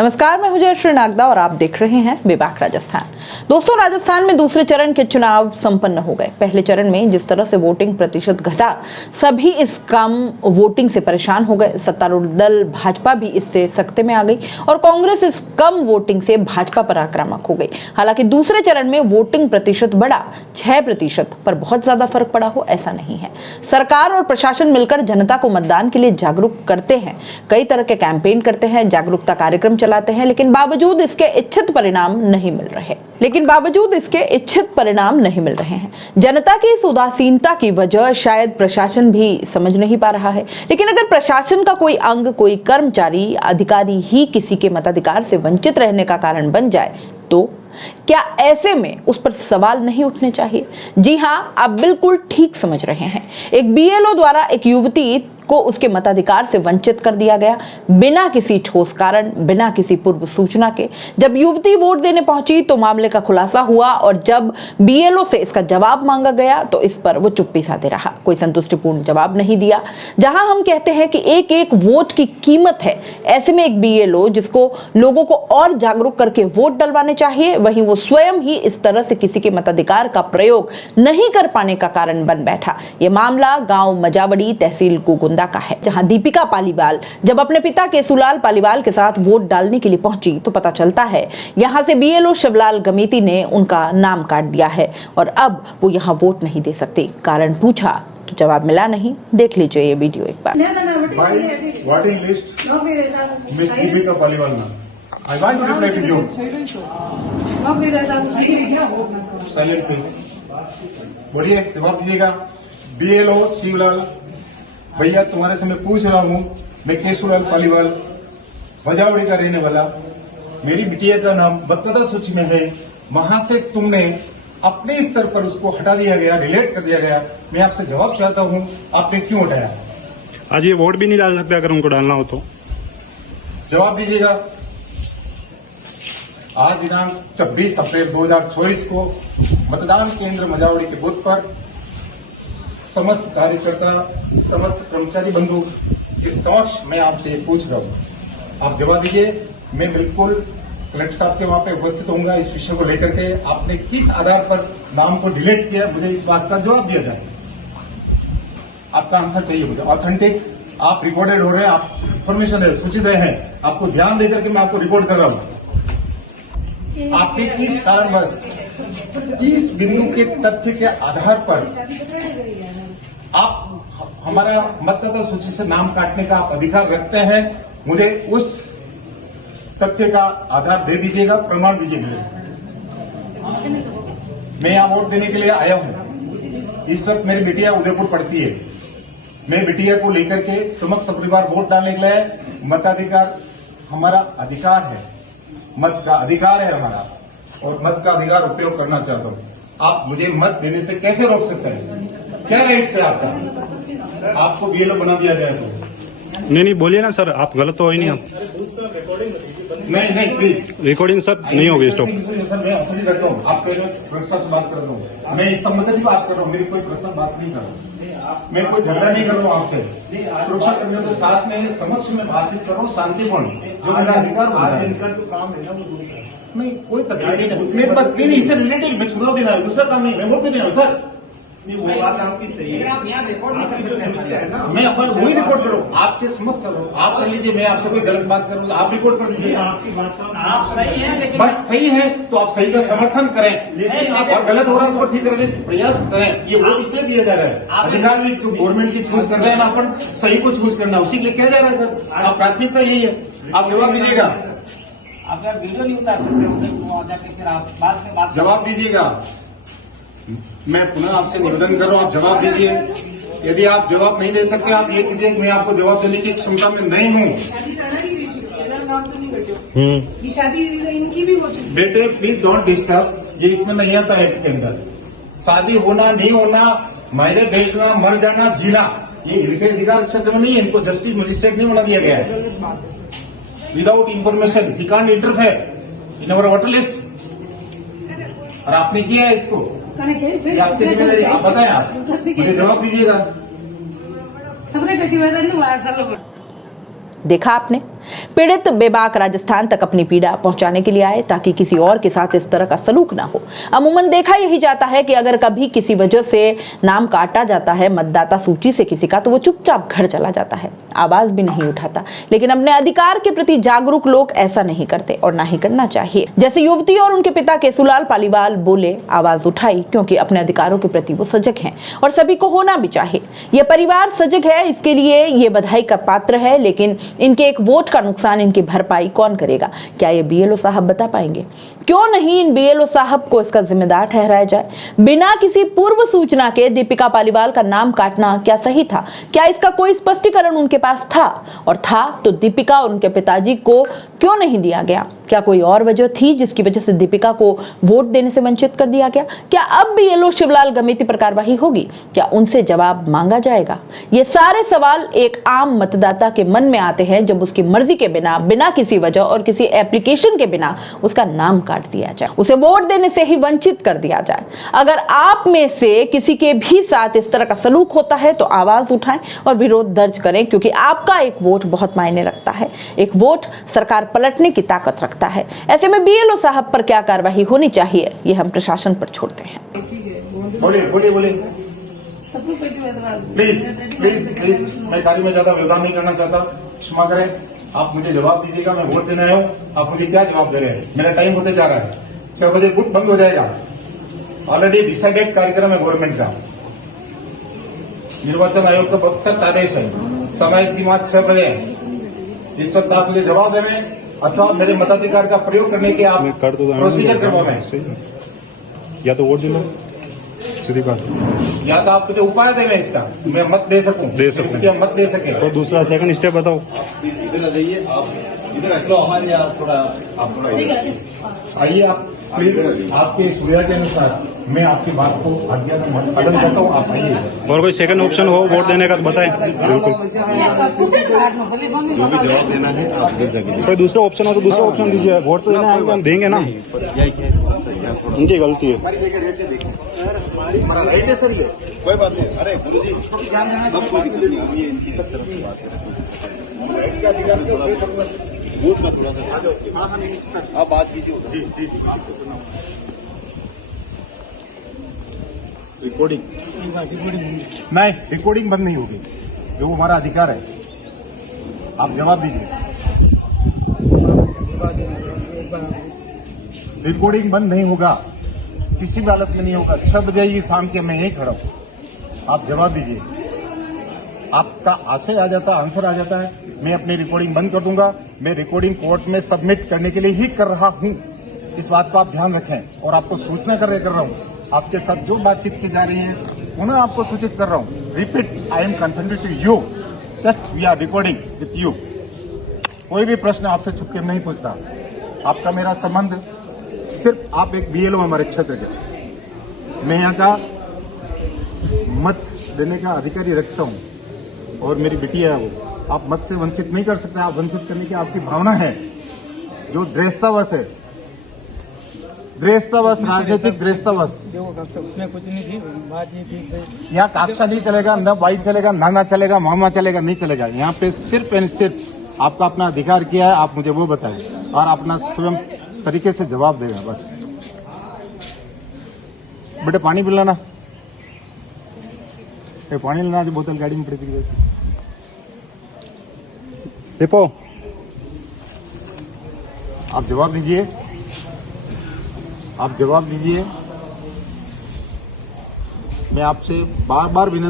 नमस्कार, मैं हूं जयश्री नागदा और आप देख रहे हैं बेबाक राजस्थान। दोस्तों, राजस्थान में दूसरे चरण के चुनाव संपन्न हो गए। पहले चरण में जिस तरह से वोटिंग प्रतिशत घटा, सभी इस कम वोटिंग से परेशान हो गए। सत्तारूढ़ दल भाजपा भी इससे सकते में आ गई और कांग्रेस इस कम वोटिंग से भाजपा पर आक्रामक हो गई। हालांकि दूसरे चरण में वोटिंग प्रतिशत बढ़ा 6%, पर बहुत ज्यादा फर्क पड़ा हो ऐसा नहीं है। सरकार और प्रशासन मिलकर जनता को मतदान के लिए जागरूक करते हैं, कई तरह के कैंपेन करते हैं, जागरूकता कार्यक्रम चलाते हैं, लेकिन बावजूद इसके इच्छित परिणाम नहीं मिल रहे हैं। जनता की इस उदासीनता की वजह शायद प्रशासन भी समझ नहीं पा रहा है। लेकिन अगर प्रशासन का कोई अंग, कोई कर्मचारी, अधिकारी ही किसी के मताधिकार से वंचित रहने का कारण बन जाए तो क्या ऐसे में उस पर सवाल नहीं उठने चाहिए? जी हां, आप बिल्कुल ठीक समझ रहे हैं। एक बीएलओ द्वारा एक युवती को उसके मताधिकार से वंचित कर दिया गया, बिना किसी ठोस कारण, बिना किसी पूर्व सूचना के। जब युवती वोट देने पहुंची तो मामले का खुलासा हुआ और जब बीएलओ से इसका जवाब मांगा गया तो इस पर वो चुप्पी साधे रहा, कोई संतुष्टिपूर्ण जवाब नहीं दिया। जहां हम कहते हैं कि एक एक वोट की कीमत है, ऐसे में एक बीएलओ जिसको लोगों को और जागरूक करके वोट डलवाने चाहिए, वहीं वो स्वयं ही इस तरह से किसी के मताधिकार का प्रयोग नहीं कर पाने का कारण बन बैठा। यह मामला गांव मजावड़ी, तहसील गोगुंदा का है, जहां दीपिका पालीवाल जब अपने पिता केसुलाल पालीवाल के साथ वोट डालने के लिए पहुंची तो पता चलता है यहां से बीएलओ शिवलाल गमीती ने उनका नाम काट दिया है और अब वो यहां वोट नहीं दे सकती। कारण पूछा तो जवाब मिला नहीं। देख लीजिए ये वीडियो एक बार। Voting list, Miss Deepika Paliwal. I want to reply to you. Silent please. बोलिए, जवाब दीजिएगा। बीएलओ शिवलाल भैया, तुम्हारे से मैं पूछ रहा हूँ, मैं केशुलाल पालीवाल मजावड़ी का रहने वाला, मेरी बिटिया का नाम मतदाता सूची में है, वहां से तुमने अपने स्तर पर उसको हटा दिया गया, रिलेट कर दिया गया। मैं आपसे जवाब चाहता हूँ, आपने क्यों हटाया? आज ये वोट भी नहीं डाल सकते अगर उनको डालना हो तो। जवाब दीजिएगा। आज दिनांक 26 अप्रैल 2024 को मतदान केंद्र मजावड़ी के बूथ पर समस्त कार्यकर्ता, समस्त कर्मचारी बंधु के समक्ष मैं आपसे पूछ रहा हूं, आप जवाब दीजिए। मैं बिल्कुल कलेक्टर साहब के वहां पे उपस्थित होऊंगा इस विषय को लेकर के। आपने किस आधार पर नाम को डिलीट किया, मुझे इस बात का जवाब दिया जाए। आपका आंसर चाहिए मुझे, ऑथेंटिक। आप रिकॉर्डेड हो रहे हैं, आप इन्फॉर्मेशन है, सूचित रहे हैं, आपको ध्यान देकर के मैं आपको रिपोर्ट कर रहा हूं। आपके किस कारणवश, किस बिंदु के तथ्य के आधार पर आप हमारा मतदाता सूची से नाम काटने का आप अधिकार रखते हैं, मुझे उस तथ्य का आधार दे दीजिएगा, प्रमाण दीजिएगा। मैं यहां वोट देने के लिए आया हूं। इस वक्त मेरी बिटिया उदयपुर पढ़ती है। मैं बिटिया को लेकर के समस्त परिवार वोट डालने के लिए, मताधिकार हमारा अधिकार है, मत का अधिकार है हमारा, और मत का अधिकार उपयोग करना चाहता हूं। आप मुझे मत देने से कैसे रोक सकते हैं? क्या राइट है आपका? आपको बीएलओ बना दिया जाए तो? नहीं बोलिए ना सर, आप गलत तो हो ही नहीं। आप नहीं प्लीज रिकॉर्डिंग सर नहीं होगी स्टॉप। सर मैं अपनी करता हूँ, आप सुरक्षा से बात कर रहा हूँ, मैं इस संबंध की बात कर रहा हूँ, मेरी कोई पर्सनल बात नहीं कर रहा हूँ, मैं कोई झगड़ा नहीं कर रहा हूँ आपसे। सुरक्षा करने के साथ में समक्ष में बातचीत कर रहा हूँ, शांतिपूर्ण, जो मेरा अधिकार इनका तो काम है ना। नहीं, कोई तकलीफ नहीं, मेरे पास नहीं, इससे रिलेटेड मैं चुनाव देना है, दूसरा काम नहीं, मैं वोट देना है सर। वो बात आपकी सही है, आप यहाँ रिकॉर्ड नहीं कर सकते हैं ना। मैं अपन वही रिकॉर्ड करूँ, आपसे समझ कर रहा हूँ, आप कर लीजिए। मैं आपसे कोई गलत बात करूँ, आप रिकॉर्ड कर लीजिए। आपकी बात आप सही है, लेकिन बस सही है तो आप सही का समर्थन करें, और गलत हो रहा है उसको ठीक करने का प्रयास करें। ये वोट इसलिए दिया जा रहा है, अधिकार भी जो गवर्नमेंट की चूज कर रहे हैं ना, अपन सही को चूज करना, उसी के लिए किया जा रहा है सर। आप प्राथमिकता यही है, आप जवाब दीजिएगा। अगर वीडियो नहीं उतार सकते फिर आप बाद में बात जवाब दीजिएगा। मैं पुनः आपसे निवेदन कर रहा हूं, आप जवाब दीजिए। यदि आप जवाब नहीं दे सकते, आप ये कीजिए कि मैं आपको जवाब देने की क्षमता में नहीं हूं। शादी इनकी भी होती है। बेटे प्लीज डोंट डिस्टर्ब, ये इसमें नहीं आता है के अंदर। शादी होना नहीं होना, मायने भेजना, मर जाना, जीना, ये इनके अधिकार क्षेत्र में नहीं है। इनको जस्टिस मजिस्ट्रेट नहीं बना दिया गया है। Without information he can't interfere in our voter list, और आपने किया है इसको। आपकी जिम्मेदारी, आप बताएं, आप मुझे जवाब दीजिएगा। देखा आपने, पीड़ित बेबाक राजस्थान तक अपनी पीड़ा पहुंचाने के लिए आए ताकि किसी और के साथ इस तरह का सलूक ना हो। अमूमन देखा यही जाता है कि अगर कभी किसी वजह से नाम काटा जाता है मतदाता सूची से किसी का, तो वो चुपचाप घर चला जाता है, आवाज भी नहीं उठाता। लेकिन अपने अधिकार के प्रति जागरूक लोग ऐसा नहीं करते और ना ही करना चाहिए। जैसे युवती और उनके पिता केसुलाल पालीवाल बोले, आवाज उठाई क्योंकि अपने अधिकारों के प्रति वो सजग हैं और सभी को होना भी चाहिए। यह परिवार सजग है, इसके लिए ये बधाई का पात्र है, लेकिन इनके एक वोट का नुकसान, इनकी भरपाई कौन करेगा? क्या ये बीएलओ साहब बता पाएंगे? क्यों नहीं इन बीएलओ साहब को इसका जिम्मेदार ठहराया जाए? बिना किसी पूर्व सूचना के दीपिका पालीवाल का नाम काटना क्या सही था? क्या इसका कोई स्पष्टीकरण उनके पास था? और था तो दीपिका और उनके पिताजी को क्यों नहीं दिया गया? क्या कोई और वजह थी जिसकी वजह से दीपिका को वोट देने से वंचित कर दिया गया? क्या अब बीएलओ शिवलाल गमेती पर कार्रवाई होगी? क्या उनसे जवाब मांगा जाएगा? ये सारे सवाल एक आम मतदाता के मन में आते हैं जब उसकी मर्जी के बिना किसी वजह और किसी एप्लीकेशन के बिना उसका नाम काट दिया जाए, उसे वोट देने से ही वंचित कर दिया जाए। अगर आप में से किसी के भी साथ इस तरह का सलूक होता है तो आवाज उठाएं और विरोध दर्ज करें, क्योंकि आपका एक वोट बहुत मायने रखता है। एक वोट सरकार पलटने की ताकत रखता है। ऐसे में बीएलओ साहब पर क्या कार्रवाई होनी चाहिए, ये हम प्रशासन पर छोड़ते हैं। बोलिए बोलिए बोलिए। प्लीज प्लीज प्लीज, मैं कार्य में ज्यादा व्यवधान नहीं करना चाहता, क्षमा करें। आप मुझे जवाब दीजिएगा, मैं वोट देने आया हूँ, आप मुझे क्या जवाब दे रहे हैं? मेरा टाइम होते जा रहा है, 6 बजे बूथ बंद हो जाएगा। ऑलरेडी डिसाइडेड कार्यक्रम है गवर्नमेंट का। निर्वाचन आयोग का बहुत सख्त आदेश है, समय सीमा 6 बजे। इस वक्त आप मुझे जवाब देने अथवा मेरे मताधिकार का प्रयोग करने के आप प्रोसीजर करवाएं, या तो वोट दिलो, सीधी बात। या तो आप मुझे उपाय देंगे इसका, मैं मत दे सकूं, क्या मत दे सके। तो दूसरा सेकंड स्टेप बताओ। इधर आ जाइए, आप इधर रख लो हमारे, आप थोड़ा आइए आप प्लीज, आपकी सुविधा के अनुसार मैं आपकी बात को आज्ञा पालन करता हूँ, आप आइए। और कोई सेकंड ऑप्शन हो वोट देने का बताएं। बिल्कुल, जो भी जवाब देना है आप दे सकेंगे। कोई दूसरा ऑप्शन हो तो दूसरा ऑप्शन दीजिए। वोट तो देना है, हम देंगे ना, उनकी गलती है। सर ये कोई बात नहीं। अरे गुरु जी, सब कोई दिक्कत नहीं हुई है, इनकी इस तरह की बात है। वोट में थोड़ा सा आप बात कीजिए उधर। जी जी रिकॉर्डिंग नहीं, रिकॉर्डिंग बंद नहीं होगी, ये वो हमारा अधिकार है। आप जवाब दीजिए। रिकॉर्डिंग बंद नहीं होगा, किसी भी हालत में नहीं होगा। 6 बजे ही शाम के मैं यही खड़ा हूं, आप जवाब दीजिए। आपका आंसर आ जाता है, मैं अपनी रिकॉर्डिंग बंद कर दूंगा। मैं रिकॉर्डिंग कोर्ट में सबमिट करने के लिए ही कर रहा हूं, इस बात का आप ध्यान रखें। और आपको सूचना कर रहा हूं, आपके साथ जो बातचीत की जा रही है पुनः आपको सूचित कर रहा हूं। Repeat, I am confirmed to you, just we are recording with you. कोई भी प्रश्न आपसे छुप के नहीं पूछता। आपका मेरा संबंध सिर्फ, आप एक बीएलओ हमारे क्षेत्र के, मैं यहाँ का मत देने का अधिकारी रखता हूँ और मेरी बिटिया है वो। आप मत से वंचित नहीं कर सकते, आप वंचित करने की आपकी भावना है, जो द्रेष्टावश है, द्रेष्टावश, राजनीतिक द्रेष्टावश। उसमें कुछ नहीं थी, बात ये थी यहाँ काक्षा नहीं चलेगा, न भाई चलेगा, नाना चलेगा, मामा चलेगा, नहीं चलेगा। यहाँ पे सिर्फ एंड सिर्फ आपका अपना अधिकार किया है, आप मुझे वो बताएं और अपना स्वयं तरीके से जवाब देगा। बस बेटे पानी पिलाना, पानी लेना, जो बोतल गाड़ी में पड़ी थी। देखो, आप जवाब दीजिए, आप जवाब दीजिए। मैं आपसे बार बार विनंती